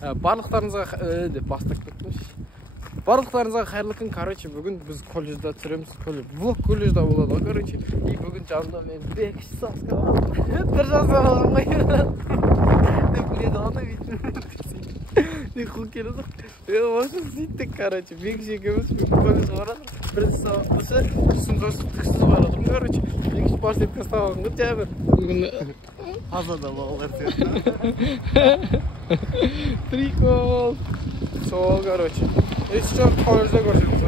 Барлықтарыңызға деп бастап кеттім. Барлықтарыңызға қайырлы күн. Короче, бүгін біз колледжда түсіреміз. Влог колледжда болады ғой, короче. И бүгін жанымда мен Бекіш Саска бар. Бір жазып алған ғой. Деп біледі ана бейтін. Не қыл келеді. Осы сөйттік, короче. Бекіш екеуміз бүгін колледжға барады. Бірінші сабақ болса, түсінғасы түксіз барадым, короче. Бекіш бар сетка сабағын ғой, жабір. Бүгін азада балалар сияқты. Прикол. Сол, короче. Сейчас колледжда көрсетеміз.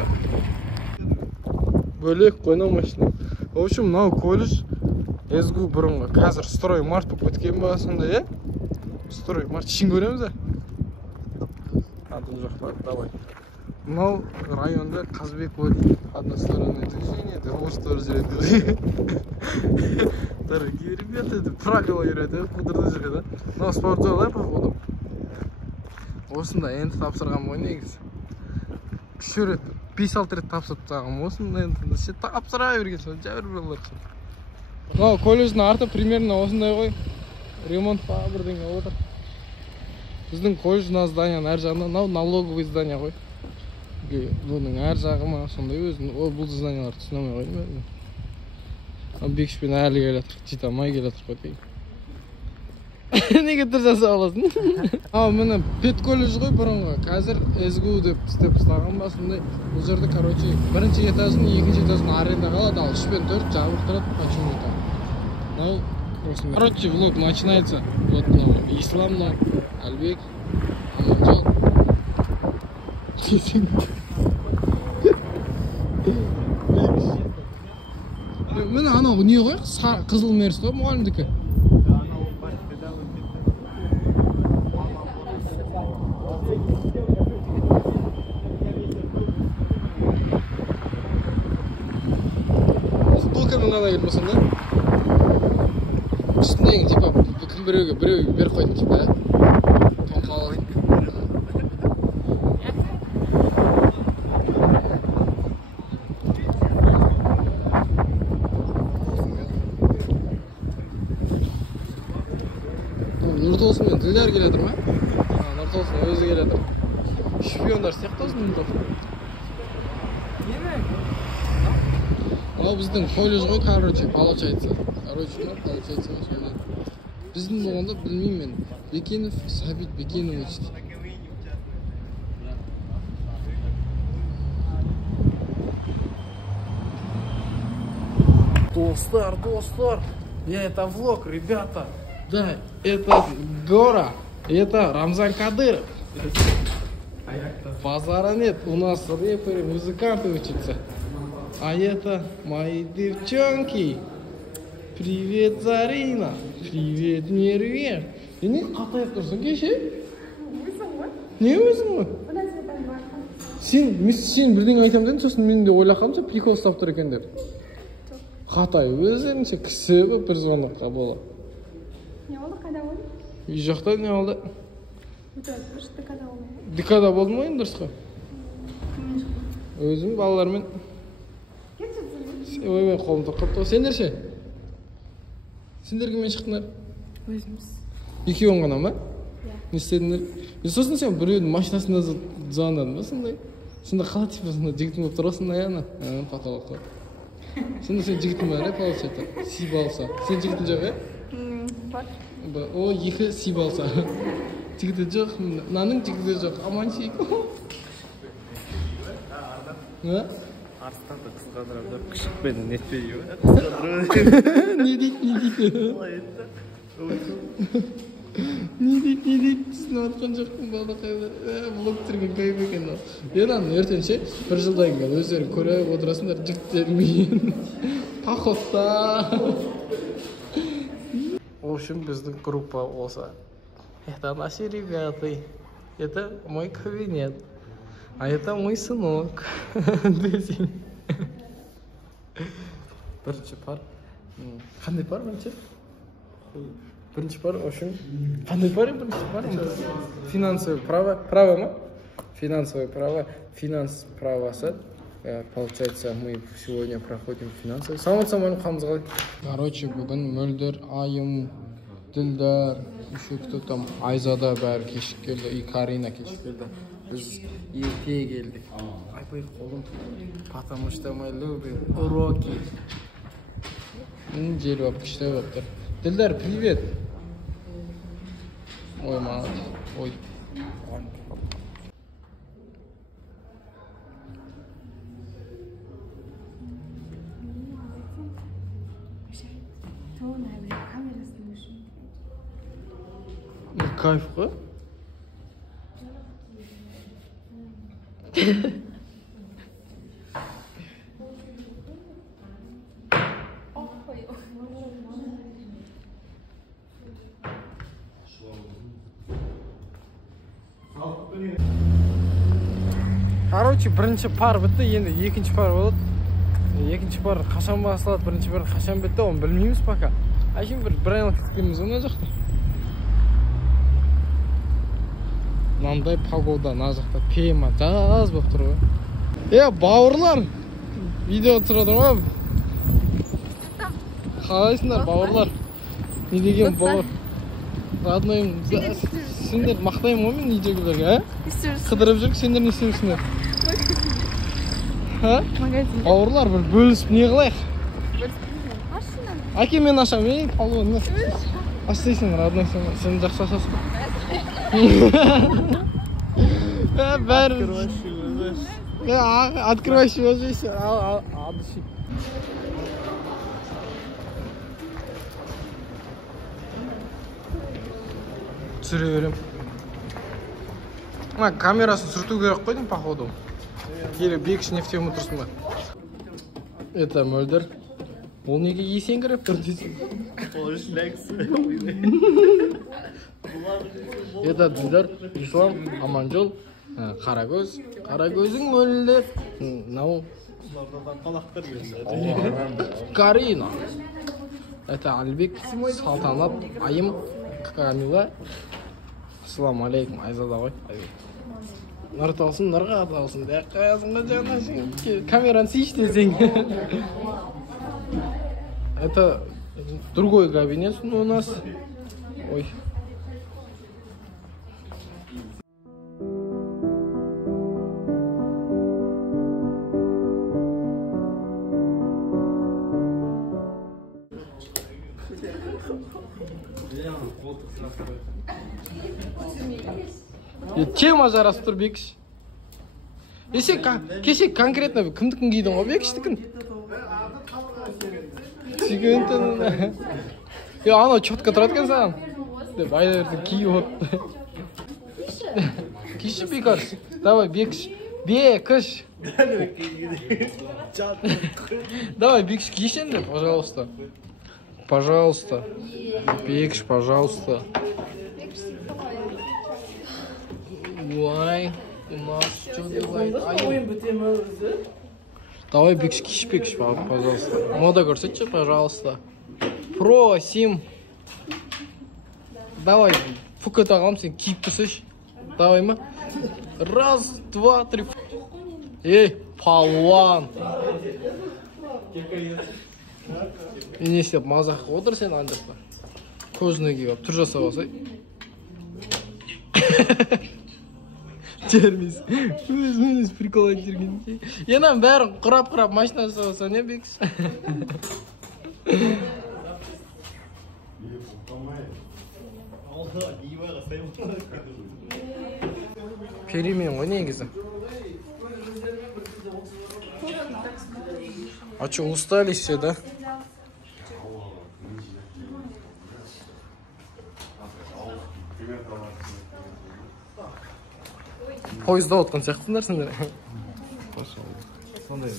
Бөлек қойна машина. В общем, мынау колледж СГУ бұрынғы. Қазір строй март болып кеткен ба сондай, е? Строй март ішін көреміз, е? Бұл жақта, давай. Мынау районда Қазбек будет одностороннее движение, вот что жүреді. Дорогие ребята, это правило жүреді, қыдырды жүреді. Мынау спортзал, е, походу. Осында енді тапсырған ғой негізі. Үші рет, 5-6 рет тапсырып тағым. Осында енді тапсыра берген сол, жәбір болар. Мынау колледждің арты примерно осындай ғой. Ремонт па бірдеңе отыр. Біздің колледждің зданияның әр жағында, мынау налоговый здания ғой. Бұның әр жағы ма сондай өзін, бұл зданиялар түсінемей қойдым. Бекішпен әлі келетір, жете алмай келетір қой дейін. Неге түр жаса аласың? Міне пет колледж ғой бұрынғы. Қазір СГУ деп істеп ұстаған ба сондай. Бұл жерде, короче, бірінші этажын, екінші этажын аренда қалады, ал 3 пен 4 жабық тұрады, почему-то. Короче, влог начинается. Вот мынау Ислам, Әлбек, Аманжол. Міне анау не ғой? Қызыл мерс қой, мұғалімдікі. Футболкамен ғана келмесін, да? Үстіндегі, типа, кім біреуге беріп қойдың, типа, да? Тоңқалы. Нұртолсын мен Ділдар келетір ма? Нұртолсын өзі келетір. Шпиондар сияқты осының Нұртолсын. Біздің колледж ғой, короче, получается. Біздің болғанда білмеймін мен. Бекенов, Сабит Бекенов өтшті. Достар, это влог, ребята. Да, это Гора, это Рамзан Кадыров. Базара нет, у нас рэперы, музыканты учатся. А это мои девчонки. Привет, Зарина. Привет, Мерве. И не қатайып тұрсың кеше? Өзің ғой? Не өзің ғой? Бұдан сен бар. Сен бірдеңе айтам дедің, сосын мен де ойлап қалдым, сен пико ұстап тұр екен деп. Қатай өздеріңше кісі бір звондыққа бола. Не болды, қайда болды? Үй жақта не болды? Декада болды. Декада болды ма енді дұрысқа? Кіммен шықтың? Өзім балалармен. Оймен қолым тоқып. Сендер ше? Сендер кіммен шықтыңдар? Өзіміз. Екеуің ғана ма? Иә. Не істедіңдер? Сосын сен біреудің машинасында звондадың ба сондай? Сонда қалай типа сонда жігітің болып тұрасың да яна? Патологқа. Сонда сен жігітің бар, получается? Сиіп алса. Сен жігітің жоқ, е? Бар. О, екі сиіп алса. Жігіті жоқ, мынаның жігіті жоқ. Аман шейік. Арыстарды қысқандырып, күшікпен нетпей үй. Не дейді? Не дейді? Түсініп атқан жоқпын балда қайда. Блог түсірген кайып екен. Ертең ертеңше бір жылдан кейін өздерің көріп отырасыңдар жігіттермен. Походта. В общем, біздің группа болса. Это наши ребята. Это мой кабинет. А это мой сынок. Бірінші пар. Қандай пар бірінші? Бірінші пар, в общем. Қандай пар ең бірінші пар? Финансовое право. Право ма? Финансовое право. Финанс правосы. Получается, мы сегодня проходим финансовый. Самый қалымыз қалай? Короче, бүгін мөлдір айым Dilдар, еще кто там, Айзада бәрі кешіп келді, и Карина кешіп келді. Біз ерте келдік. Айпай қолым, потому что мы любим уроки. Жел болып, күшті болып тұр. Dilдар, привет. Ой, молодец. Ой. Кайф қой? Короче, бірінші пар бітті, енді екінші пар болады. Екінші пар қашан басылады, бірінші пар қашан бітті, оны білмейміз пока. Әшейін бір айлық күтеміз оны жақта. Мынандай погода, мына жақта тема жаз болып тұр ғой. Бауырлар, видео түсіріп отыр ма? Қалайсыңдар, бауырлар? Не деген бауыр? Роднойым, сендер мақтаймын ғой мен видеогілерге, қыдырып жүріп, сендер не істемесіңдер? Бауырлар, бір бөлісіп не қылайық? Әке мен ашам, палуан, ашсайсың, родной, сен жақсы ашасың. Бәрі открывающий возжейся, адыши. Түсіре берем. Камерасын сүрту керек қойдың, походу. Келі бекіш нефтеуімі тұрсын ба. Это мөлдір. Ол неге есеңгіріп тұр дейсің? Это Dilдар, Ислам, Аманжол, Қарагөз. Қарагөзің мөлдір. Нау? Карина. Это Альбек, Салтанат, Айым, Камила. Ассаламу алейкум, Айзада ғой. Нар талсын, нарға талсын. Қаясыңға жаңашың. Камераны сейіш десең. Это другой кабинет у нас. Ой. Тема жарасып тұр бекіш. Кеше конкретно кімдікін кидің ғой бекіштікін? Сүйгентін. Анау четко тұрады кен саған. Деп айларды киіп отты. Киші бекіш. Давай бекіш. Бекіш. Давай бекіш кишен деп, пожалуйста. Пожалуйста. Бекіш, пожалуйста. Ой, у нас что делает? Давай бекіш, киш бекіш, пожалуйста. Мода көрсетші, пожалуйста. Просим. Давай, фукет ағам, сен киіп тұрсыш. Давай ма? Раз, два, три. Палуан. Не істеп, мазақ отыр сен андырпа. Көзіне киіп, түр жасап алсай. Термис. Өз прикол айтып жүрген. Енам бәрін құрап машина жасап алса, не бекіш? Перемен ғой негізі. А что, устали все, да? Пойызда отқан сияқтысыңдар сендер. Сондай.